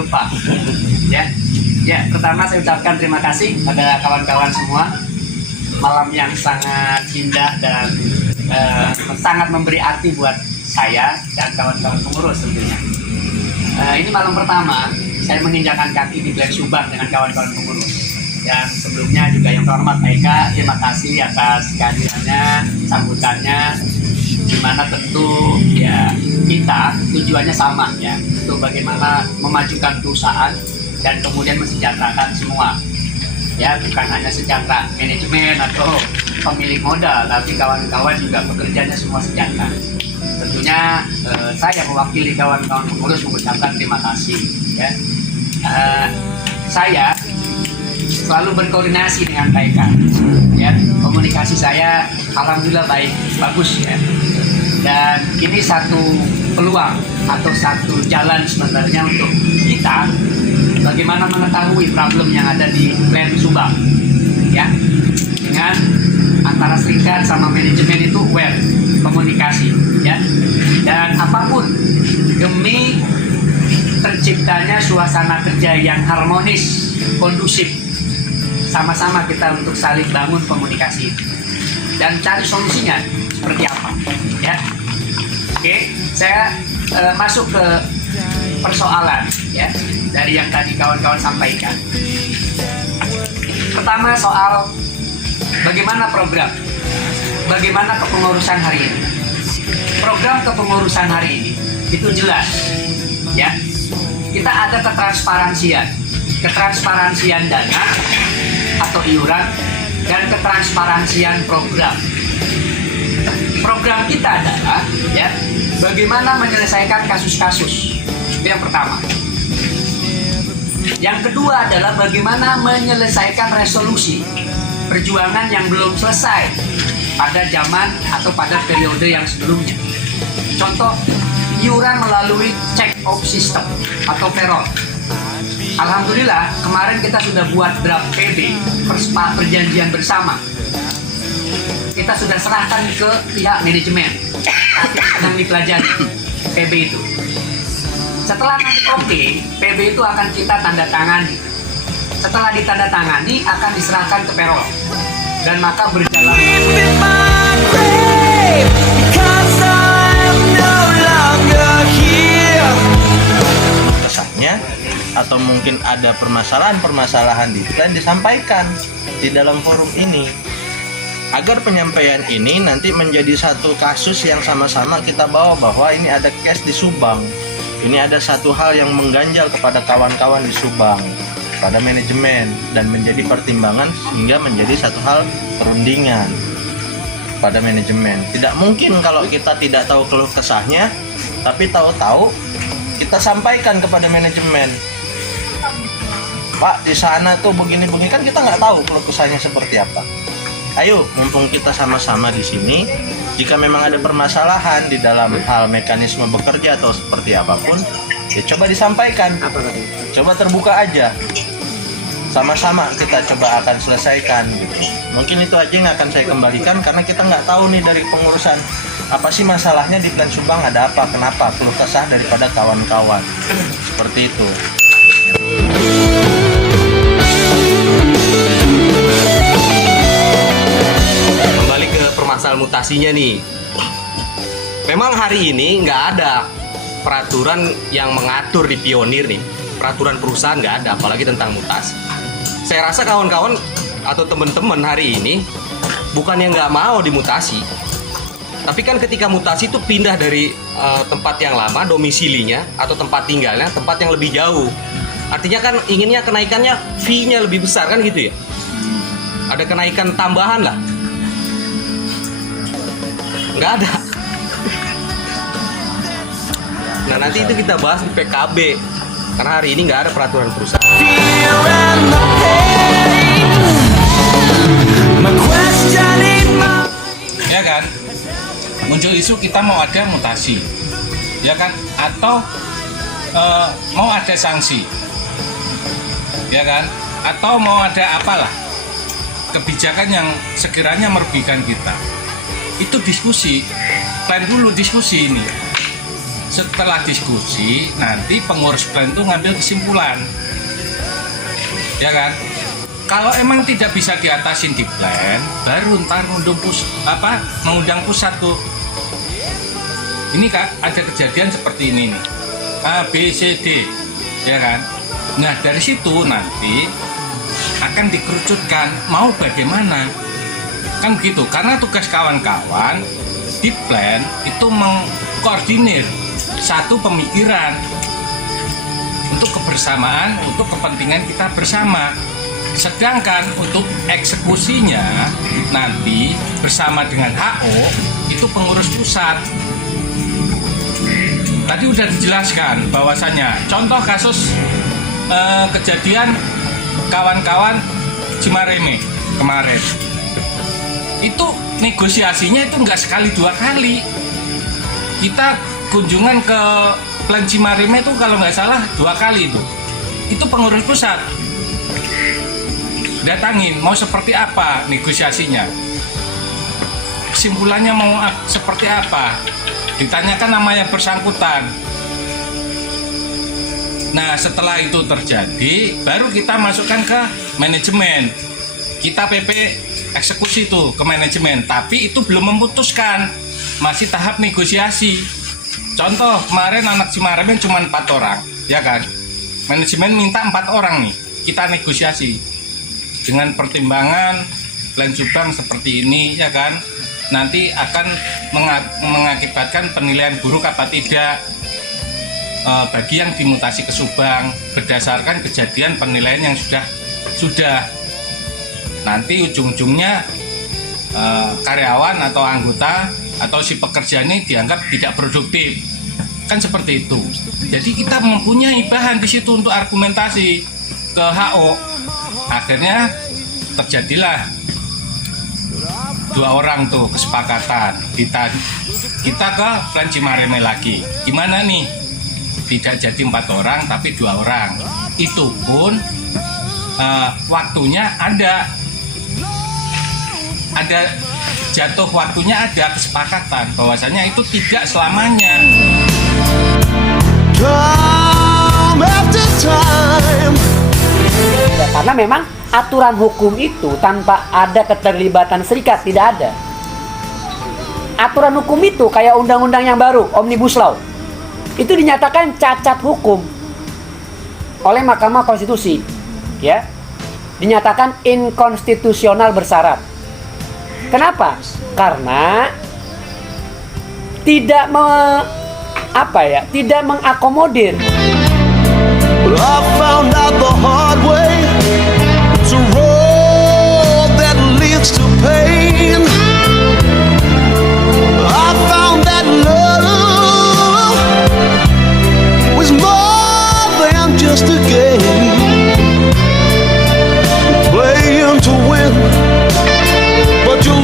lupa. Ya, pertama saya ucapkan terima kasih pada kawan-kawan semua. Malam yang sangat indah dan sangat memberi arti buat saya dan kawan-kawan pengurus tentunya. Ini malam pertama saya menginjakan kaki di Glen Subang dengan kawan-kawan pengurus. Dan sebelumnya juga yang terhormat Pak Eka, terima kasih atas kehadirannya, sambutannya. Dimana tentu ya kita tujuannya sama ya, untuk bagaimana memajukan perusahaan dan kemudian mensejahterakan semua. Ya, bukan hanya sejahtera manajemen atau pemilik modal, tapi kawan-kawan juga pekerjanya semua sejahtera. Tentunya saya mewakili kawan-kawan pengurus mengucapkan terima kasih. Ya. Saya selalu berkoordinasi dengan Pak Eka. Ya, komunikasi saya alhamdulillah baik, bagus ya. Dan ini satu peluang atau satu jalan sebenarnya untuk kita bagaimana mengetahui problem yang ada di Glen Subang, ya, dengan antara serikat sama manajemen itu aware, komunikasi, ya, dan apapun demi terciptanya suasana kerja yang harmonis, kondusif, sama-sama kita untuk saling bangun komunikasi dan cari solusinya seperti apa, ya. Oke, saya masuk ke persoalan ya dari yang tadi kawan-kawan sampaikan. Pertama soal bagaimana program, bagaimana kepengurusan hari ini. Program kepengurusan hari ini itu jelas ya. Kita ada ketransparansian dana atau iuran dan ketransparansian program. Program kita adalah ya bagaimana menyelesaikan kasus-kasus. Itu yang pertama. Yang kedua adalah bagaimana menyelesaikan resolusi perjuangan yang belum selesai pada zaman atau pada periode yang sebelumnya. Contoh, iuran melalui check-off system atau payroll. Alhamdulillah, kemarin kita sudah buat draft PB, perjanjian bersama. Kita sudah serahkan ke pihak manajemen. Sedang dipelajari PB itu. Setelah nanti oke, PB itu akan kita tanda tangani. Setelah ditandatangani akan diserahkan ke payroll dan maka berjalan. Kesannya atau mungkin ada permasalahan-permasalahan di kita yang disampaikan di dalam forum ini. Agar penyampaian ini nanti menjadi satu kasus yang sama-sama kita bawa bahwa ini ada case di Subang. Ini ada satu hal yang mengganjal kepada kawan-kawan di Subang, pada manajemen, dan menjadi pertimbangan hingga menjadi satu hal perundingan pada manajemen. Tidak mungkin kalau kita tidak tahu keluh kesahnya, tapi tahu-tahu kita sampaikan kepada manajemen. Pak, di sana tuh begini-begini, kan kita nggak tahu keluh kesahnya seperti apa. Ayo, mumpung kita sama-sama di sini, jika memang ada permasalahan di dalam hal mekanisme bekerja atau seperti apapun, ya coba disampaikan. Coba terbuka aja. Sama-sama kita coba akan selesaikan. Mungkin itu aja yang akan saya kembalikan karena kita nggak tahu nih dari pengurusan apa sih masalahnya di Glen Subang, ada apa, kenapa, keluh kesah daripada kawan-kawan. Seperti itu. Permasalahan mutasinya nih, memang hari ini nggak ada peraturan yang mengatur di Pionir nih, peraturan perusahaan nggak ada, apalagi tentang mutasi. Saya rasa kawan-kawan atau teman-teman hari ini bukannya nggak mau dimutasi, tapi kan ketika mutasi itu pindah dari tempat yang lama, domisilinya atau tempat tinggalnya, tempat yang lebih jauh. Artinya kan inginnya kenaikannya fee-nya lebih besar kan gitu ya, ada kenaikan tambahan lah. Nggak ada. Nah nanti itu kita bahas di PKB karena hari ini nggak ada peraturan perusahaan. Ya kan, muncul isu kita mau ada mutasi, ya kan, atau mau ada sanksi, ya kan, atau mau ada apalah kebijakan yang sekiranya merugikan kita. Itu diskusi, plan dulu diskusi ini. setelah diskusi nanti pengurus plan itu ngambil kesimpulan, ya kan? Kalau emang tidak bisa diatasin di plan, baru ntar mengundang pusat tuh. Ini Kak, ada kejadian seperti ini nih, A, B, C, D, ya kan? Nah dari situ nanti akan dikerucutkan mau bagaimana, kan begitu. Karena tugas kawan-kawan di plan itu mengkoordinir satu pemikiran untuk kebersamaan, untuk kepentingan kita bersama. Sedangkan untuk eksekusinya nanti bersama dengan HO itu pengurus pusat. Tadi udah dijelaskan bahwasanya contoh kasus kejadian kawan-kawan Cimareme kemarin itu negosiasinya itu nggak sekali dua kali. Kita kunjungan ke Plan Cimareme itu kalau nggak salah 2 kali itu pengurus pusat datangin mau seperti apa negosiasinya, kesimpulannya mau seperti apa, ditanyakan nama yang bersangkutan. Nah setelah itu terjadi baru kita masukkan ke manajemen, kita PP eksekusi itu ke manajemen, tapi itu belum memutuskan, masih tahap negosiasi. Contoh kemarin anak Cimareme cuma 4 orang, ya kan, manajemen minta 4 orang nih, kita negosiasi dengan pertimbangan plan Subang seperti ini, ya kan, nanti akan mengakibatkan penilaian buruk apa tidak bagi yang dimutasi ke Subang berdasarkan kejadian penilaian yang sudah nanti ujung-ujungnya karyawan atau anggota atau si pekerja ini dianggap tidak produktif, kan seperti itu. Jadi kita mempunyai bahan di situ untuk argumentasi ke HO. Akhirnya terjadilah 2 orang tuh kesepakatan, kita ke Plan Cimareme lagi. Gimana nih? Tidak jadi 4 orang tapi 2 orang. Itu pun waktunya ada jatuh waktunya, ada kesepakatan bahwasanya itu tidak selamanya. Time after time. Ya, karena memang aturan hukum itu tanpa ada keterlibatan serikat tidak ada. Aturan hukum itu kayak undang-undang yang baru, Omnibus Law, itu dinyatakan cacat hukum oleh Mahkamah Konstitusi, ya, dinyatakan inkonstitusional bersyarat. Kenapa? Karena tidak tidak mengakomodir. But I found out the hard way. It's a road that leads to pain. I found that love was more than just a game. Playing to win, but you